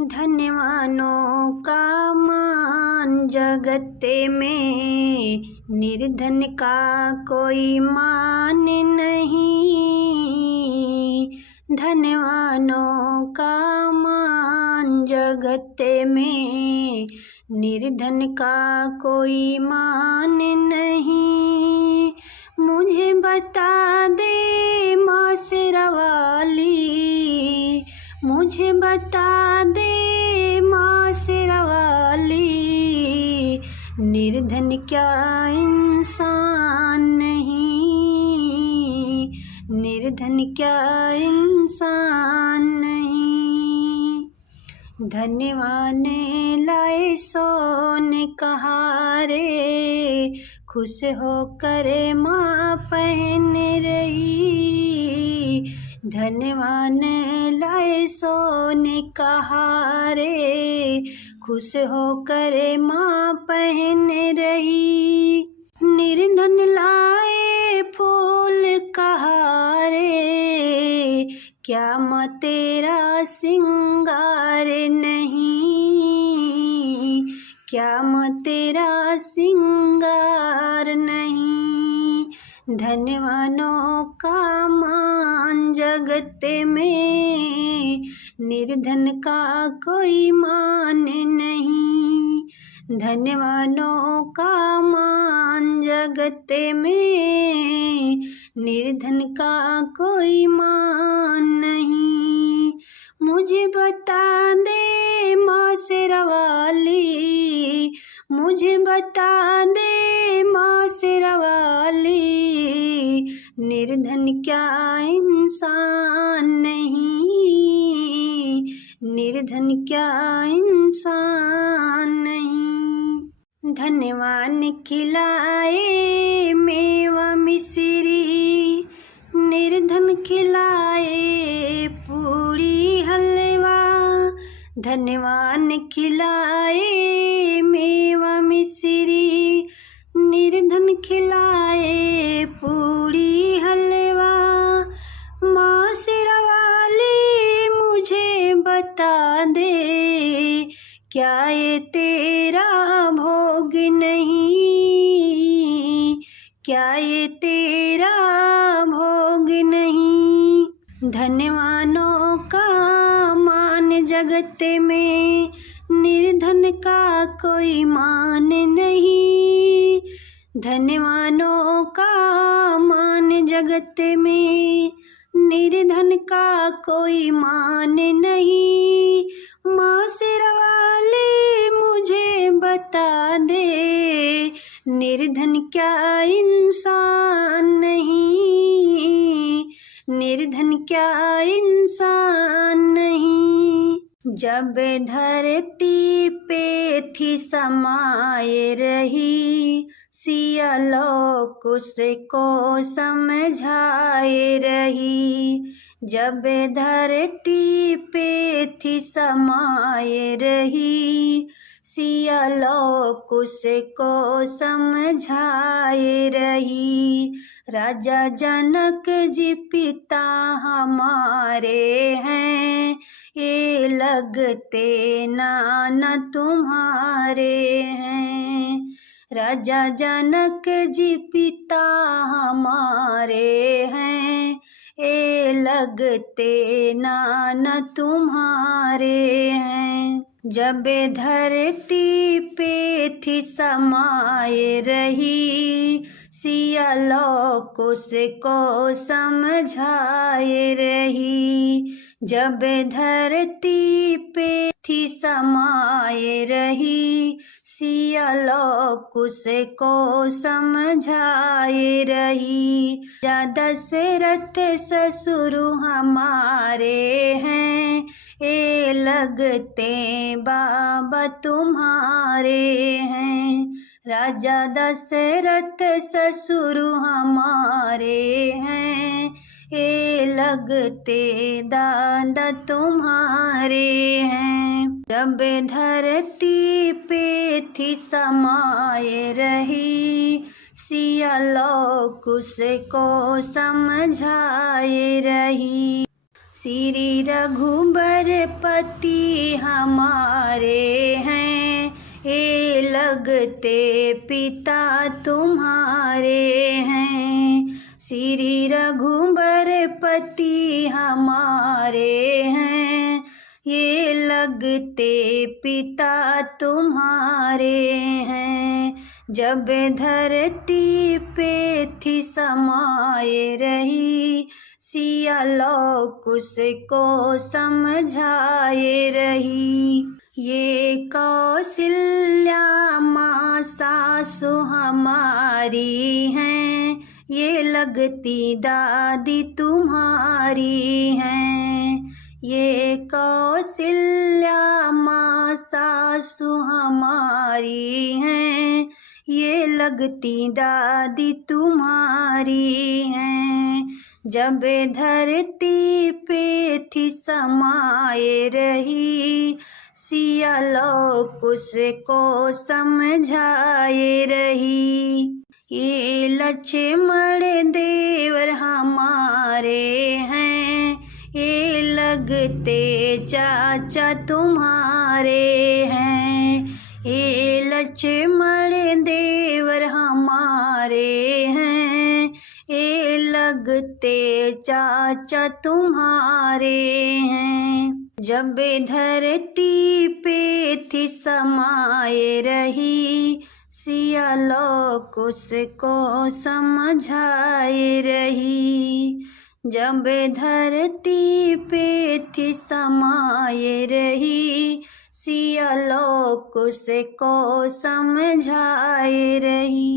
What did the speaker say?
धनवानों का मान जगते में, निर्धन का कोई मान नहीं। धनवानों का मान जगते में, निर्धन का कोई मान नहीं। मुझे बता दे माँ शेरा वाली, मुझे बता दे माँ शेरा वाली, निर्धन क्या इंसान नहीं, निर्धन क्या इंसान नहीं। धनवान लाए सोने कहारे, खुश होकर माँ पहन रही। धनवान लाए सोने कहारे, खुश होकर माँ पहन रही। निर्धन लाए फूल कहारे, क्या माँ तेरा सिंगार नहीं, क्या माँ तेरा सिंगार नहीं। धनवानों का मान जगते में, निर्धन का कोई मान नहीं। धनवानों का मान जगते में, निर्धन का कोई मान नहीं। मुझे बता दे माँ शेरा वाली, मुझे बता दे माँ शेरा वाली, निर्धन क्या इंसान नहीं, निर्धन क्या इंसान नहीं। धनवान खिलाए मेवा मिश्री, निर्धन खिलाए पूरी हलवा। धनवान खिलाए मेवा मिश्री, निर्धन खिलाए पूरी हलवा। माँ शेरा वाली मुझे बता दे, क्या ये तेरा भोग नहीं, क्या ये तेरा भोग नहीं। धनवानों का मान जगते में, निर्धन का कोई मान नहीं। धनवानों का मान जगते में, निर्धन का कोई मान नहीं। माँ शेरा वाली मुझे बता दे, निर्धन क्या इंसान नहीं, निर्धन क्या इंसान नहीं। जब धरती पे थी समाये रही, सिया लोग उसको समझाए रही। जब धरती पे थी समाये रही, सिया लोग उसको समझाए रही। राजा जनक जी पिता हमारे हैं, ये लगते नाना तुम्हारे हैं। राजा जनक जी पिता हमारे हैं, ये लगते नाना तुम्हारे हैं। जब धरती पे थी समाये रही, सिया लोग उसको समझाए रही। जब धरती पे थी समाये रही, सिया लोग उसको समझाए रही। दशरथ ससुर हमारे हैं, ये लगते बाबा तुम्हारे हैं। राजा दशरथ ससुर हमारे हैं, ये लगते दादा तुम्हारे हैं। जब धरती पे थी समाये रही, सिया लोग उसको समझाए रही। श्री रघुबरपति हमारे हैं, ये लगते पिता तुम्हारे हैं। श्री रघुबरपति हमारे हैं, ये लगते पिता तुम्हारे हैं। जब धरती पे थी समाये रही, सिया लौकुश को समझाए रही। ये कौशल्या माँ सासु हमारी हैं, ये लगती दादी तुम्हारी हैं। ये कौशल्या माँ सासु हमारी हैं, ये लगती दादी तुम्हारी हैं। जब धरती पे थी समाये रही, सिया लौकुश को समझाए रही। ये लक्ष्मण देवर हमारे हैं, ये लगते चाचा तुम्हारे हैं। ये लक्ष्मण देवर हमारे हैं, ये लगते चाचा तुम्हारे हैं। जब धरती पे थी समाये रही, सिया लौकुश को समझाए रही। जब धरती पे थी समाये रही, सिया लौकुश को समझाए रही।